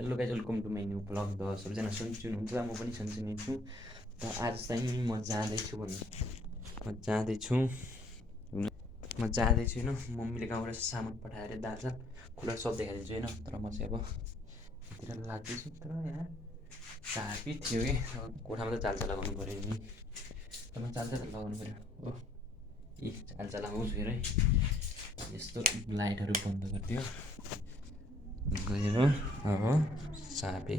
Hello guys welcome to my new blog. त सबैजना सन्चै हुनुहुन्छ, म पनि सन्चै नै छु। त आज चाहिँ म जाँदैछु होइन, मम्मीले गाउँबाट सामान पठाएर दाल कुरा सब देखाइदिन्छु होइन। तर म चाहिँ अब यतिर लाग्दैछु। तर यहाँ चाबी थियो कि अब कोठामा त चाल्चा लगाउनु पऱ्यो नि, त म चाल्चा लगाउनु पऱ्यो हो। चाल्चा लगाउँछु हेर है। यस्तो लाइटहरू बन्द गरिदियो गएर अब चाबी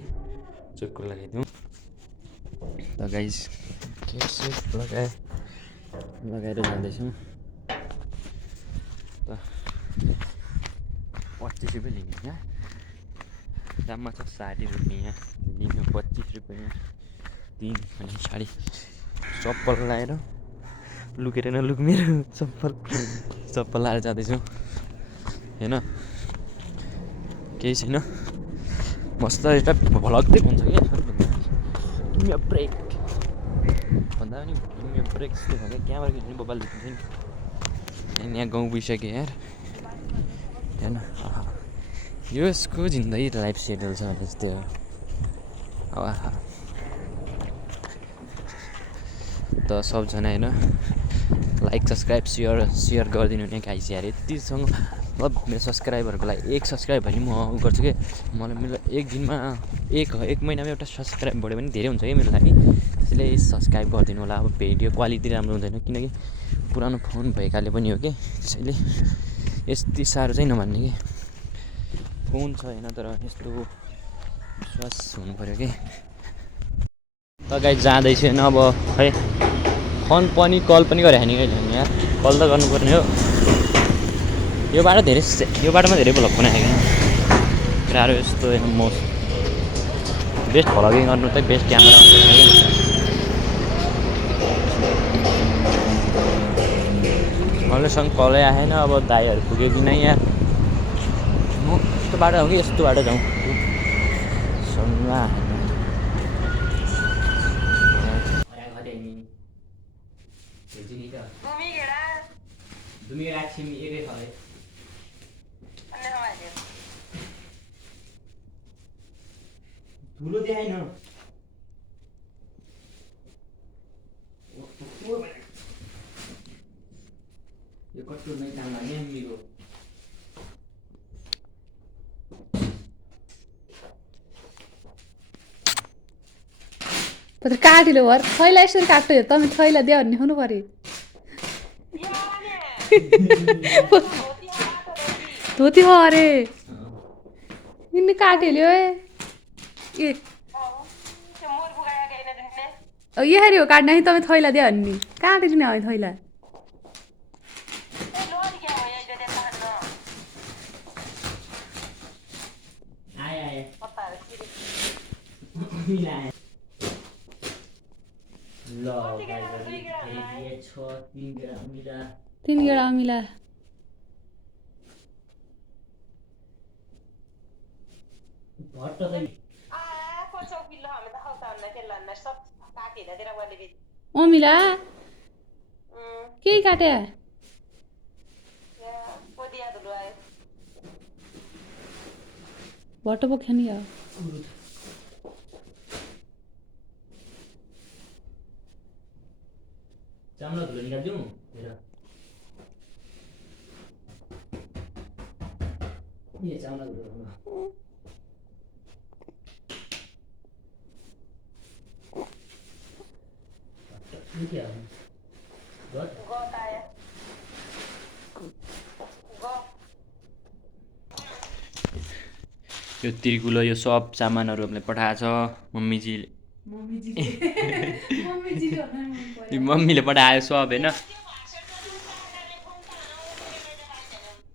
चुक्को लगाइदिउँ। त गाइस के लगाएर जाँदैछौँ। त 25 रुपियाँ लिने यहाँ दाममा छ 60 रुपियाँ लिनु 25 रुपियाँ 3 अनि 60। चप्पल लगाएर लुकेर नलुक मेरो चप्पल लगाएर जाँदैछौँ होइन। केही छैन, मस्त एउटा भ्लग चाहिँ हुन्छ क्या गिभ ब्रेक भन्दा पनि गिभ ब्रेक जस्तो भयो क्या। क्यामेरा खिच्ने बबाल देखिन्छ नि। यहाँ गाउँ गइसक्यो यार होइन। यो यसको जिन्दगी लाइफ सेटल छ भने जस्तै हो। अब त सबजना होइन लाइक सब्सक्राइब सेयर गरिदिनु नि गाइस यार। यतिसँग मतलब मेरो सब्सक्राइबरको लागि 1 सब्सक्राइब भने म गर्छु कि मलाई मेरो एक दिनमा एक महिनामा एउटा सब्सक्राइब बढ्यो भने धेरै हुन्छ कि मेरो लागि। त्यसैले सब्सक्राइब गरिदिनु होला। अब भिडियो क्वालिटी राम्रो हुँदैन किनकि पुरानो फोन भएकाले पनि हो कि, त्यसैले यति साह्रो चाहिँ नमान्ने कि फोन छ होइन, तर यस्तो विश्वास हुनु पऱ्यो कि। त गाइस जाँदैछु होइन अब खै फोन पनि कल पनि गरेको नि कहिले यार, कल त गर्नुपर्ने हो। यो बाटोमा धेरै भ्लग बनाएको गाह्रो यस्तो होइन। म बेस्ट भ्लगिङ गर्नु चाहिँ बेस्ट क्यामेरा हुन्छ कि अहिलेसम्म कलै आएन। अब दाइहरू पुग्यो कि नै यार। म यस्तो बाटो जाउँ कि यस्तो बाटो जाउँ ठुलो देखाइन यो कस्तो नै काम लाग्यो मेरो। काटिलो भर थैला यसरी काट्यो तपाईँ थैला दियो भन्ने हुनु पर्यो। धोती हो अरे इन्ने काटेल्यो यसरी हो काट्ने है। तपाईँ थैला दियो भने काटिदिने है थैला। ल 3 गेडा अमिला अमिला के काट्या भट्ट बोक्खानी हो। चामडा धुलो निकालिदिउँ हेर। ये चामडा धुलो यो तिर्कुलो यो सब सामानहरू हामीले पठाएको छ मम्मीजीले। मम्मीले पठायो सब होइन।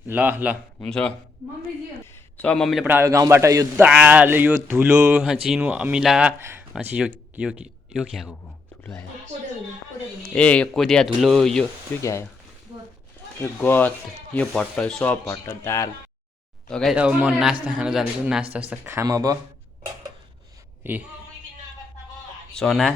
ल हुन्छ सब मम्मीले पठायो गाउँबाट। यो दाल यो धुलो चिनु अमिला यो क्या हो धुलो आयो ए कोदिया धुलो यो क्या आयो यो गत यो भट्ट सब भट्ट दाल। त गाइस अब म नास्ता खान जाँदैछु। नास्ता खाम अब चना